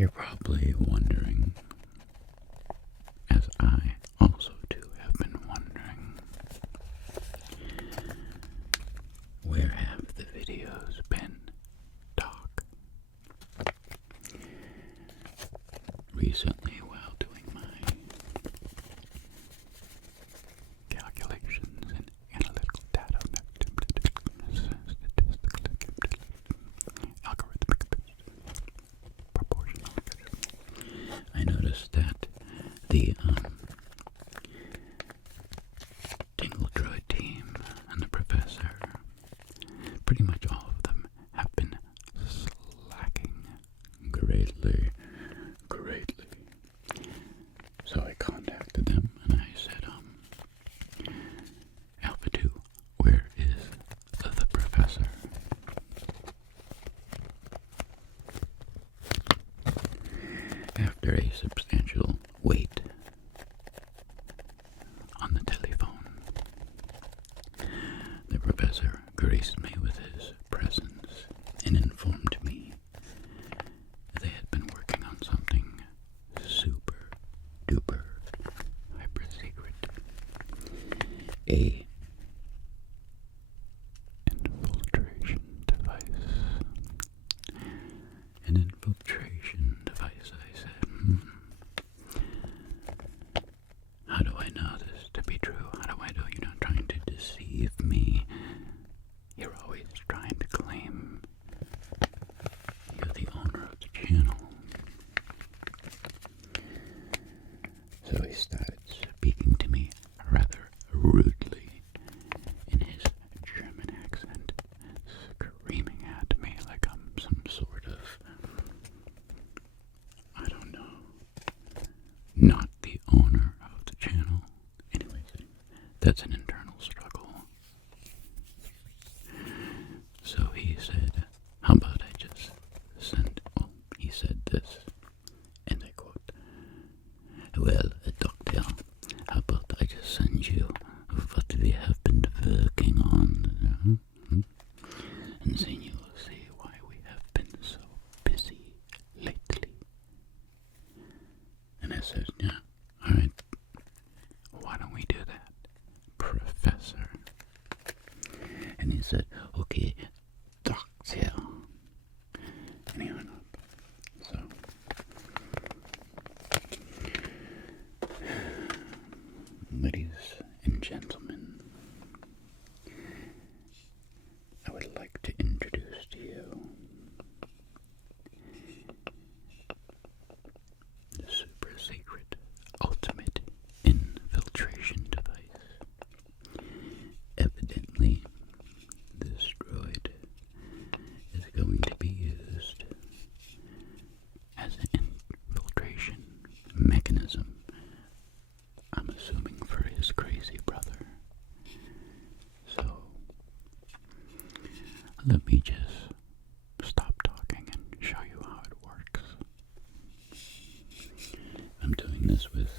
You're probably wondering, as I also too have been wondering, where have the videos been, Doc? Recently, while doing my calculations and analytical data, algorithmic proportional, I noticed that the Tingle Droid team and the professor, pretty much all of them, have been slacking greatly. So I contacted them and I said, Alpha 2, where is the professor? After a substantial wait on the telephone, the professor graced me with his presence and informed me they had been working on something super duper hyper secret. A infiltration device. An infiltration device, I said. How do I know this to be true? How do I know you're not trying to deceive me? You're always trying to claim you're the owner of the channel. So he started speaking to me rather rudely in his German accent, screaming at me like I'm some sort of, I don't know, not the owner of the channel. Anyways, that's an internal struggle. So he said, how about I just send, he said this, and I quote, well, doctor, how about I just send you what we have been working on, and then you will see why we have been so busy lately. And I said, yeah, alright, why don't we do that, Professor? And he said, okay, doctor. And he hung up. So, ladies and gentlemen, I would like to introduce to you the super secret ultimate infiltration device. Evidently, this droid is going to be used as an infiltration mechanism, I'm assuming, for his crazy brother. So, let me just stop talking and show you how it works. I'm doing this with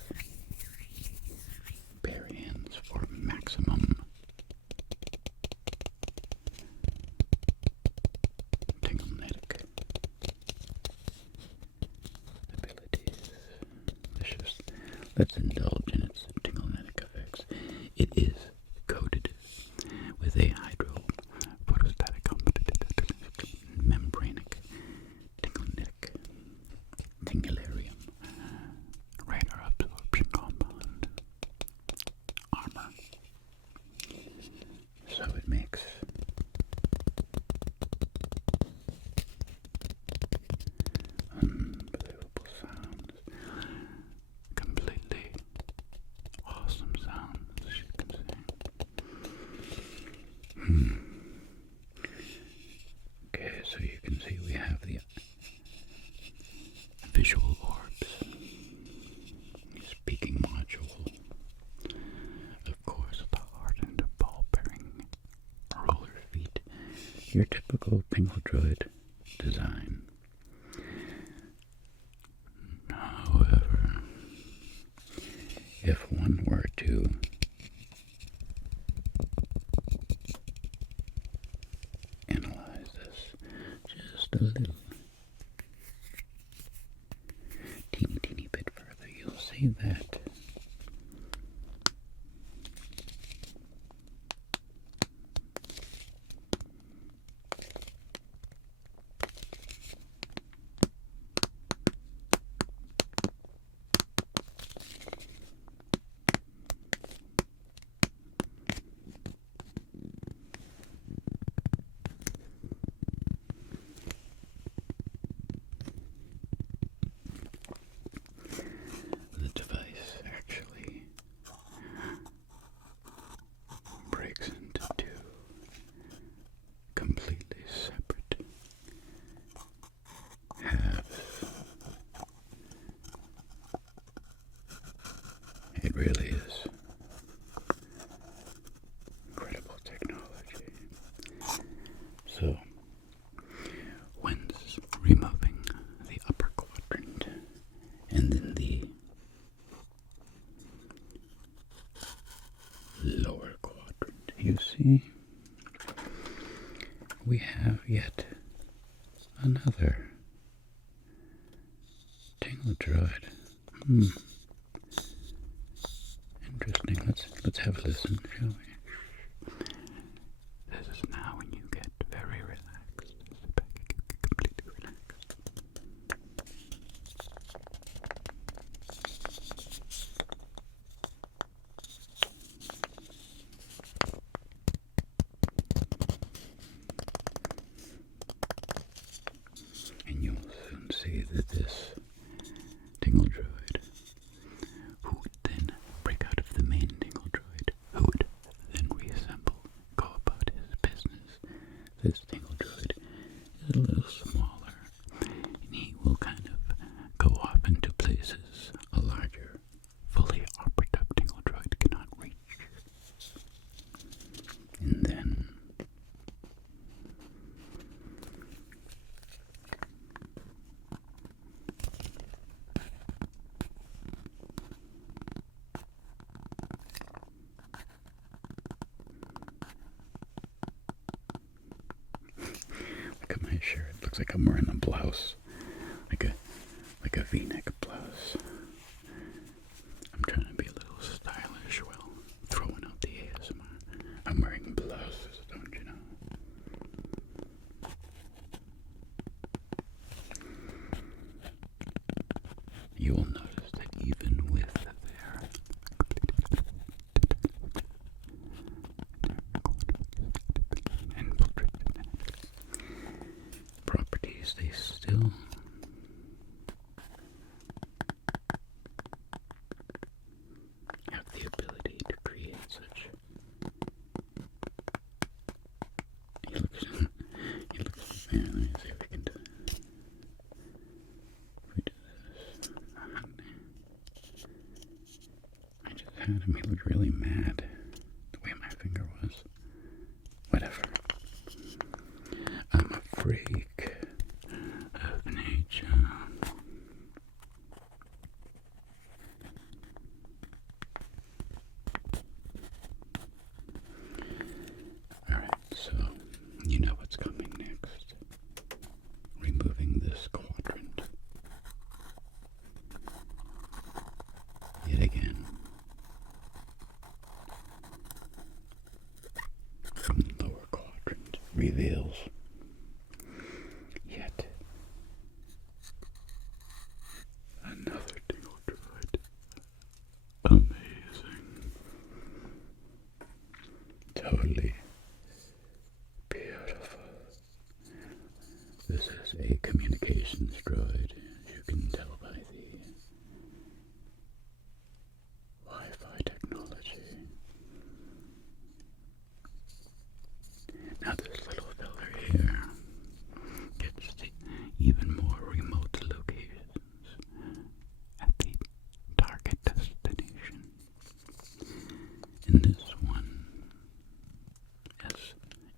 bare hands for maximum tinglenetic abilities. Let's indulge in its tinglenetic effects. It is coated with a hydrophotostatic membranic tinglenetic tingularium radar absorption compound armor. So it makes unbelievable sounds. Completely awesome sounds, as you can see. Okay, so you can see we have the visual orbs, speaking module, of course the hardened ball-bearing roller feet, your typical Tingle Droid design. However, if one were to analyze this just a little, lower quadrant. You see, we have yet another tingle droid. Interesting. Let's have a listen, shall we? This is now when you get very relaxed. Sit back and get completely relaxed. And you'll soon see that this tingle droid, who would then break out of the main tingle droid, who would then reassemble, go about his business. This tingle droid is a little smaller, and he will kind of go off into places a larger, fully operative tingle droid cannot reach. And then look at my shirt. Looks like I'm wearing a blouse. Like a V-neck blouse. I'm trying to be a little stylish while throwing out the ASMR. I'm wearing blouses, don't you know? You will notice that even with their properties, they still have the ability to create such. He looks, man, let me see if we can do this. If we do this. I just had him, he looked really mad. The way my finger was. Whatever. I'm a freak of nature. Alright, so you know what's coming next. Removing this quadrant. Yet again. From the lower quadrant reveals yet another tingle droid. Amazing. Totally beautiful. This is a communications droid, as you can tell by the Wi-Fi technology. Now this little fella here gets to even more remote locations at the target destination. And this one is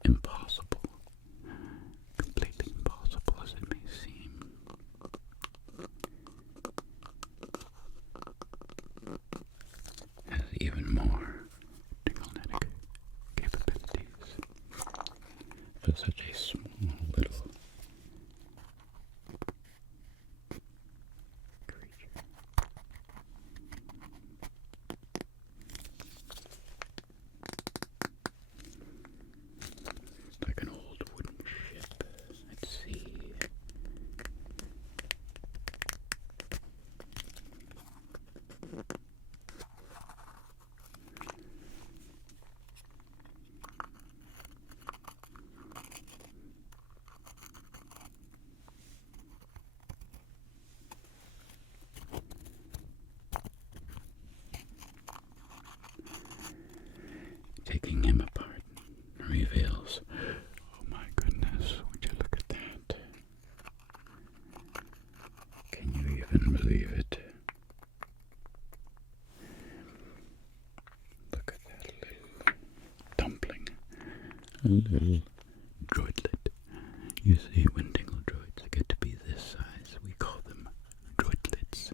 impossible, completely impossible as it may seem. Has even more tinglenetic capabilities for such a small little creature. It's like an old wooden ship at sea. Taking him apart reveals, oh my goodness, would you look at that? Can you even believe it? Look at that little dumpling, a little droidlet. You see, when tingle droids get to be this size, we call them droidlets.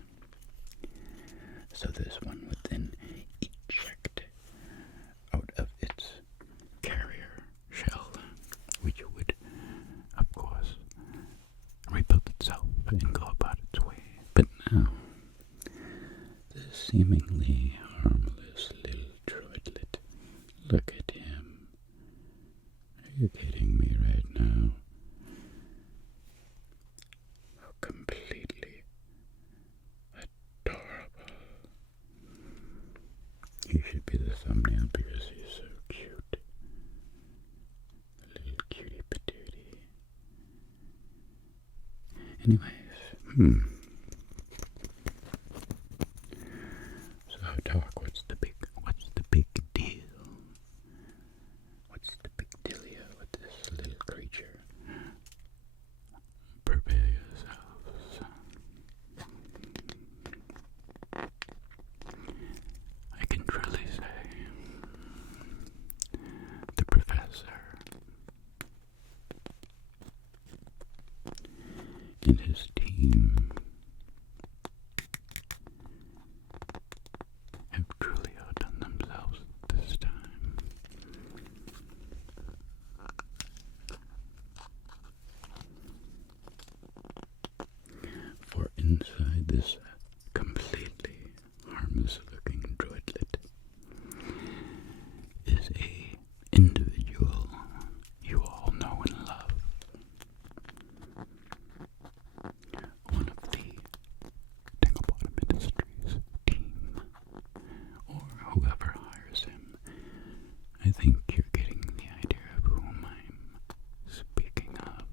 So this one would then eject seemingly harmless little droidlet. Look at him. Are you kidding me right now? How completely adorable. He should be the thumbnail because he's so cute. A little cutie patootie. Anyways, So talk, what's the big deal? What's the big dealio with this little creature? Prepare yourselves. I can truly say the professor and his team have truly outdone themselves this time. For inside this completely harmless looking droidlet is a individual you all know and love. One of the Dinglebottom Industries team, or whoever hires him. I think you're getting the idea of whom I'm speaking of.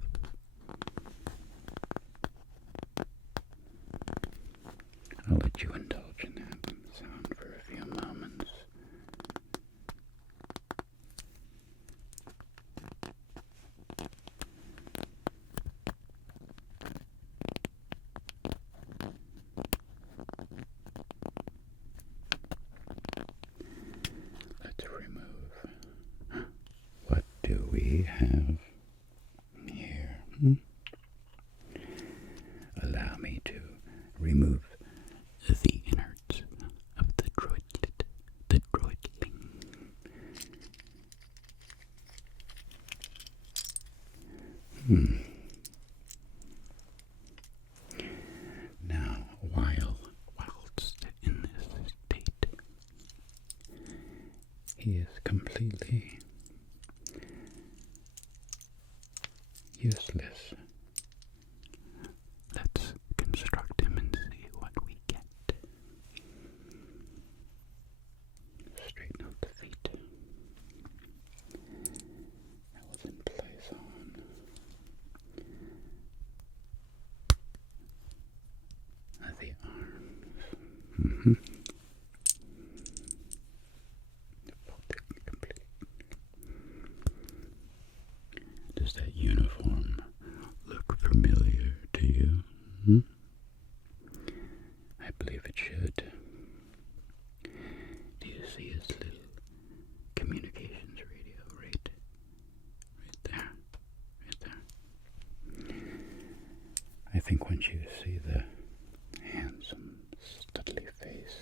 I'll let you indulge in that sound for a few moments. Let's remove. What do we have here? Allow me to remove the innards of the droidlet, the droidling. Now, whilst in this state, he is completely useless. Let's construct him and see what we get. Straighten out the feet. That was in place on the arms. Complete. Does that uniform look familiar to you? I believe it should. Do you see his little communications radio right there? I think once you see the handsome, studly face,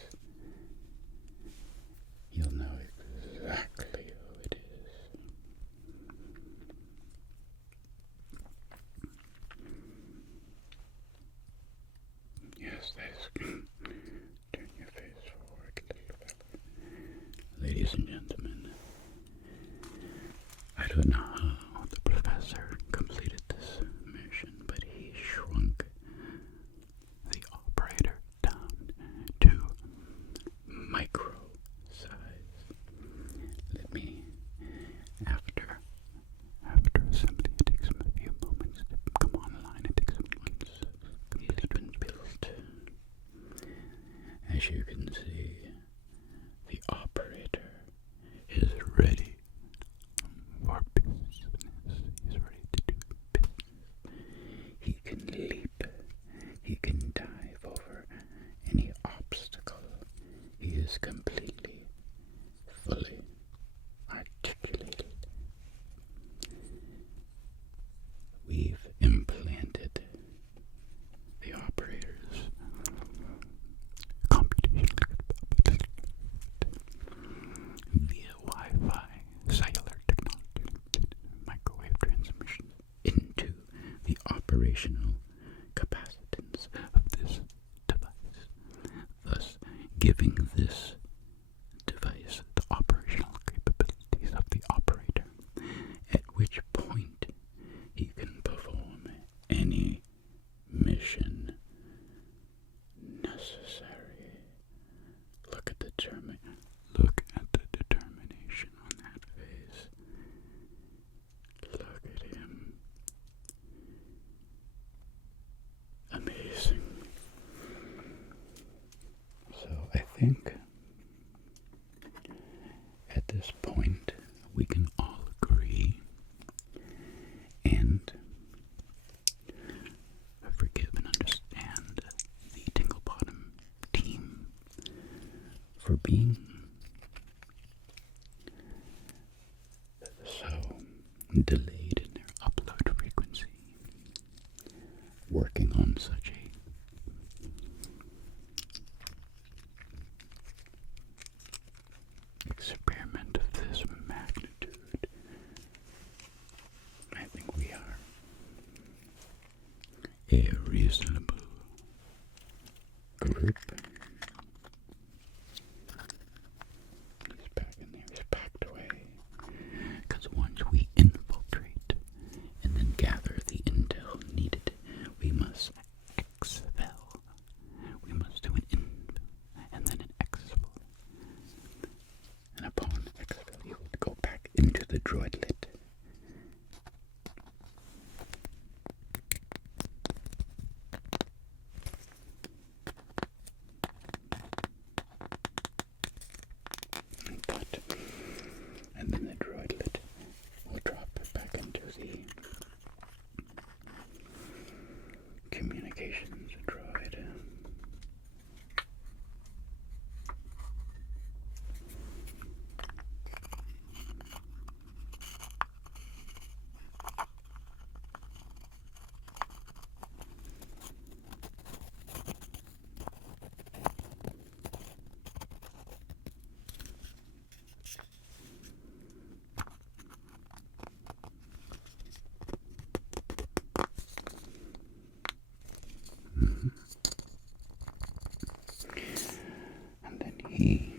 you'll know exactly who it is. Yes, that's good. Turn your face forward, little fella. Ladies and gentlemen, I don't know how the professor completed this mission, but he shrunk the operator down to micro size. Let me, after assembly, it takes him a few moments to come online. It takes him it's been built. As you can see, the operator is ready for business. He's ready to do business. He can leap. He can dive over any obstacle. He is completely, fully articulated. We've implanted the operator's computational capability via Wi-Fi, cellular technology, microwave transmission into the operational capacitance of this device, thus giving think at this point we can all agree and forgive and understand the Tingle Bottom team for being so delayed in their upload frequency, working on such a experiment of this magnitude. I think we are a reasonable group. He's back in there, he's packed away. Because once we infiltrate and then gather the intel needed, we must exfil. We must do an infill and then an exfil. And upon exfil, you will go back into the droidlet. And then the droidlet will drop back into the communications droid. And then he,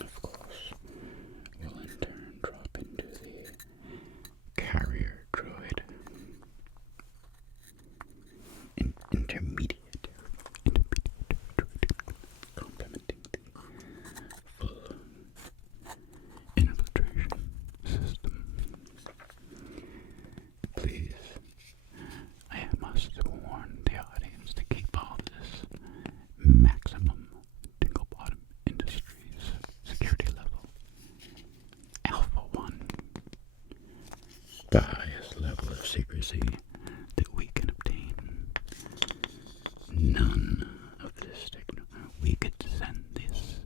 of course, will in turn drop into the carrier droid. Intermediate droid, complementing the full infiltration system. Please, I must warn the audience to keep all this maximum Tingle Bottom Industries security level. Alpha 1. The highest level of secrecy that we can obtain. None of this technology. We could send this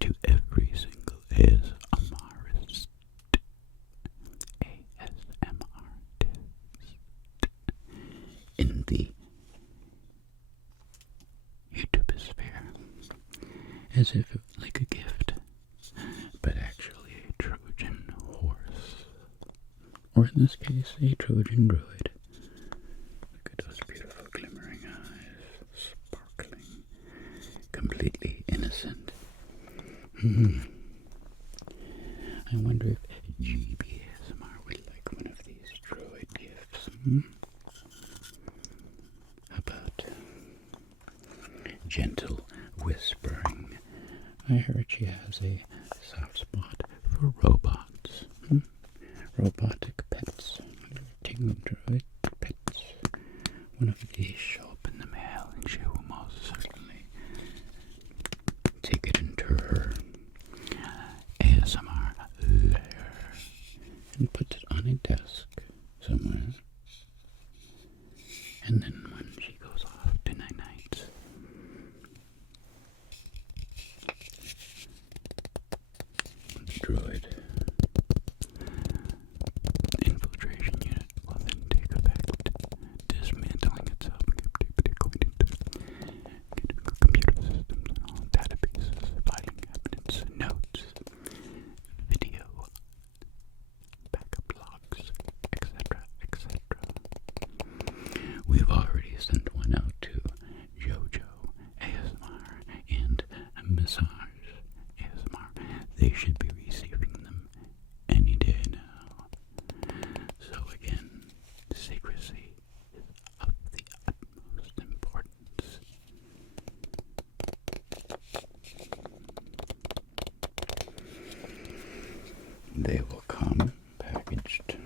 to every single ASMRist. In the YouTube sphere, as if it was like a gift, but actually a Trojan horse, or in this case, a Trojan droid. Look at those beautiful glimmering eyes, sparkling, completely innocent. I wonder if GBASMR would like one of these droid gifts. How about gentle whispering? I heard she has a soft spot for robots. Robotic pets. Tingle droid pets. One of these show up in the mail and she will most certainly take it into her ASMR lair and put it on a desk somewhere. And then when she goes off to night-night, the droid infiltration unit will then take effect, dismantling itself, going into computer systems and all databases, filing cabinets, notes, video, backup logs, etc., etc. We've already sent one out to JoJo ASMR and Massage ASMR. They should be receiving them any day now. So again, secrecy is of the utmost importance. They will come packaged